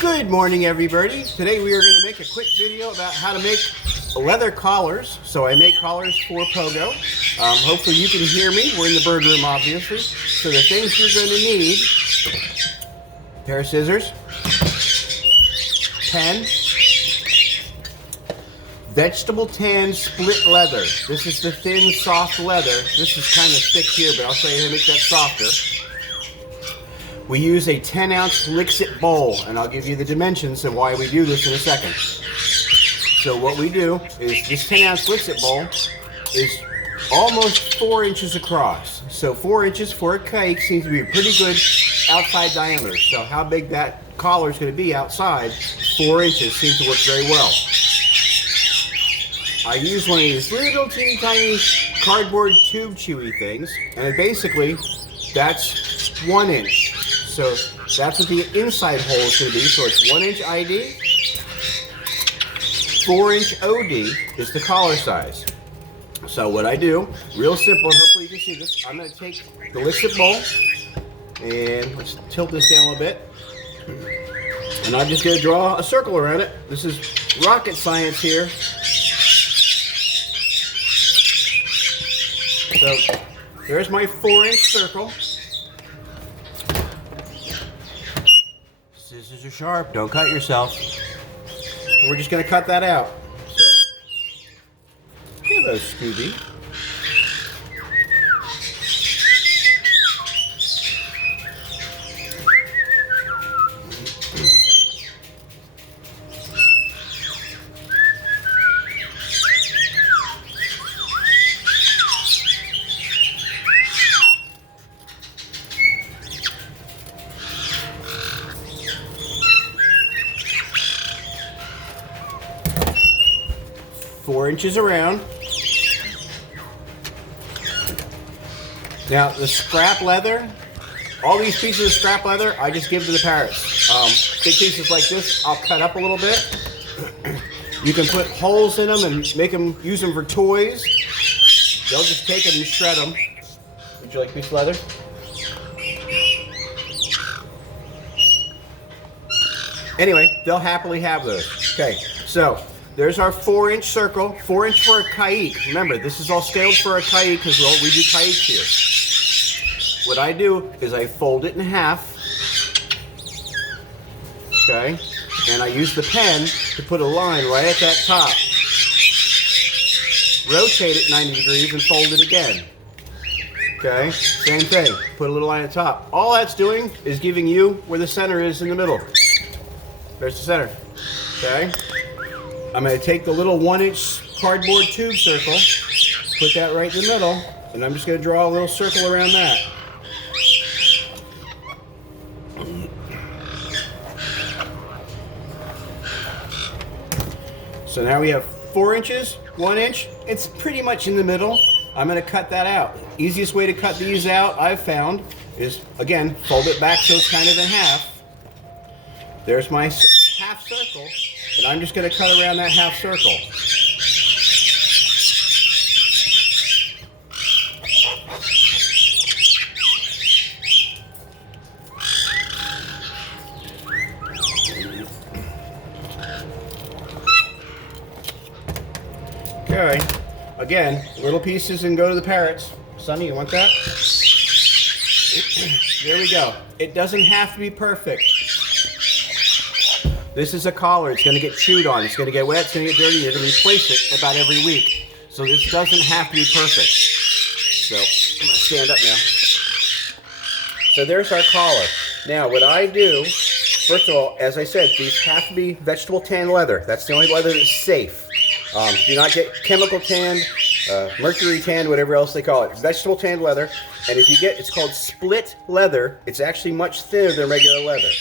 Good morning, everybody. Today we are going to make a quick video about how to make leather collars. So I make collars for Pogo. Hopefully you can hear me. We're in the bird room, obviously. So the things you're going to need: a pair of scissors, pen, vegetable tan split leather. This is the thin, soft leather. This is kind of thick here, but I'll show you how to make that softer. We use a 10-ounce Lixit bowl, and I'll give you the dimensions and why we do this in a second. So what we do is this 10-ounce Lixit bowl is almost 4 inches across. So 4 inches for a Caique seems to be a pretty good outside diameter. So how big that collar is going to be outside, 4 inches, seems to work very well. I use one of these little teeny tiny cardboard tube chewy things, and basically that's 1 inch. So that's what the inside hole is going to be. So it's 1 inch ID, 4 inch OD is the collar size. So what I do, real simple, and hopefully you can see this, I'm going to take the Lixit bowl, and let's tilt this down a little bit. And I'm just going to draw a circle around it. This is rocket science here. So there's my 4 inch circle. Scissors are sharp, don't cut yourself. And we're just going to cut that out. So, hello, Scooby. Four inches around. Now the scrap leather, all these pieces of scrap leather, I just give to the parrots. Big pieces like this, I'll cut up a little bit. You can put holes in them and make them, use them for toys. They'll just take them and shred them. Would you like a piece of leather? Anyway, they'll happily have those. Okay, so there's our 4 inch circle, 4 inch for a Caique. Remember, this is all scaled for a Caique because we do Caiques here. What I do is I fold it in half, okay, and I use the pen to put a line right at that top. Rotate it 90 degrees and fold it again. Okay, same thing, put a little line at the top. All that's doing is giving you where the center is in the middle. There's the center, okay? I'm going to take the little 1 inch cardboard tube circle, put that right in the middle, and I'm just going to draw a little circle around that. So now we have 4 inches, 1 inch, it's pretty much in the middle. I'm going to cut that out. Easiest way to cut these out, I've found, is, again, fold it back so it's kind of in half. There's my half circle. And I'm just going to cut around that half circle. Okay. Again, little pieces and go to the parrots. Sonny, you want that? There we go. It doesn't have to be perfect. This is a collar. It's going to get chewed on. It's going to get wet. It's going to get dirty. You're going to replace it about every week. So this doesn't have to be perfect. So I'm going to stand up now. So there's our collar. Now what I do, first of all, as I said, these have to be vegetable tan leather. That's the only leather that's safe. Do not get chemical tanned, mercury tanned, whatever else they call it. Vegetable tanned leather. And if you get, it's called split leather. It's actually much thinner than regular leather.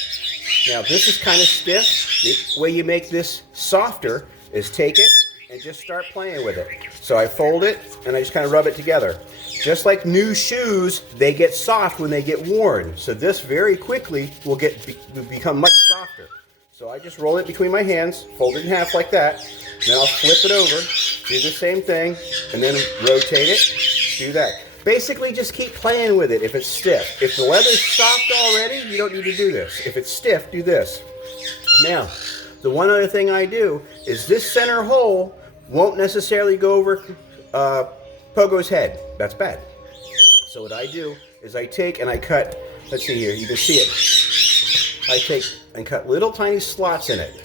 Now this is kind of stiff. The way you make this softer is take it and just start playing with it. So I fold it and I just kind of rub it together. Just like new shoes, they get soft when they get worn. So this very quickly will become much softer. So I just roll it between my hands, fold it in half like that. Then I'll flip it over, do the same thing, and then rotate it, do that. Basically, just keep playing with it if it's stiff. If the leather's soft already, you don't need to do this. If it's stiff, do this. Now, the one other thing I do is this center hole won't necessarily go over Pogo's head. That's bad. So what I do is I take and I cut, let's see here, you can see it. I take and cut little tiny slots in it.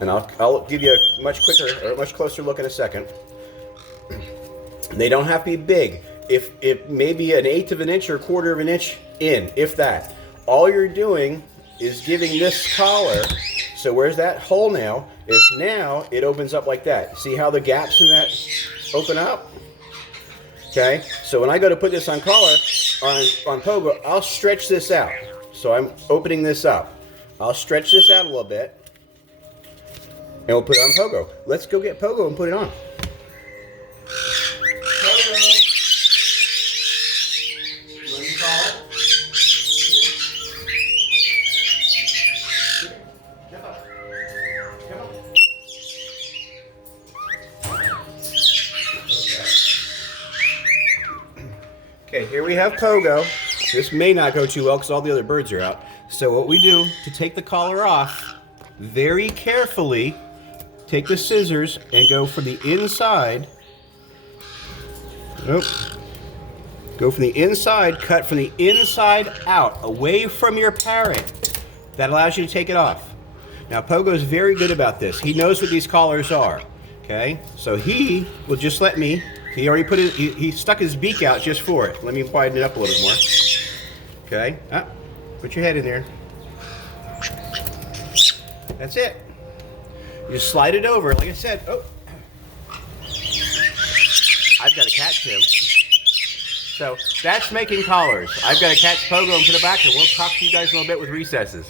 And I'll give you a much quicker or a much closer look in a second. They don't have to be big. If maybe 1/8 of an inch or 1/4 of an inch in, if that. All you're doing is giving this collar, so where's that hole now, is now it opens up like that. See how the gaps in that open up? Okay, so when I go to put this on collar, on Pogo, I'll stretch this out. So I'm opening this up. I'll stretch this out a little bit, and we'll put it on Pogo. Let's go get Pogo and put it on. Okay, here we have Pogo. This may not go too well because all the other birds are out. So what we do to take the collar off, very carefully, take the scissors and go from the inside. Nope. Go from the inside, cut from the inside out, away from your parrot. That allows you to take it off. Now Pogo's very good about this. He knows what these collars are. Okay, so he will just let me. He already put he stuck his beak out just for it. Let me widen it up a little bit more. Okay, put your head in there. That's it. You just slide it over, like I said. Oh, I've got to catch him. So that's making collars. I've got to catch Pogo and put it back, and we'll talk to you guys in a little bit with recesses.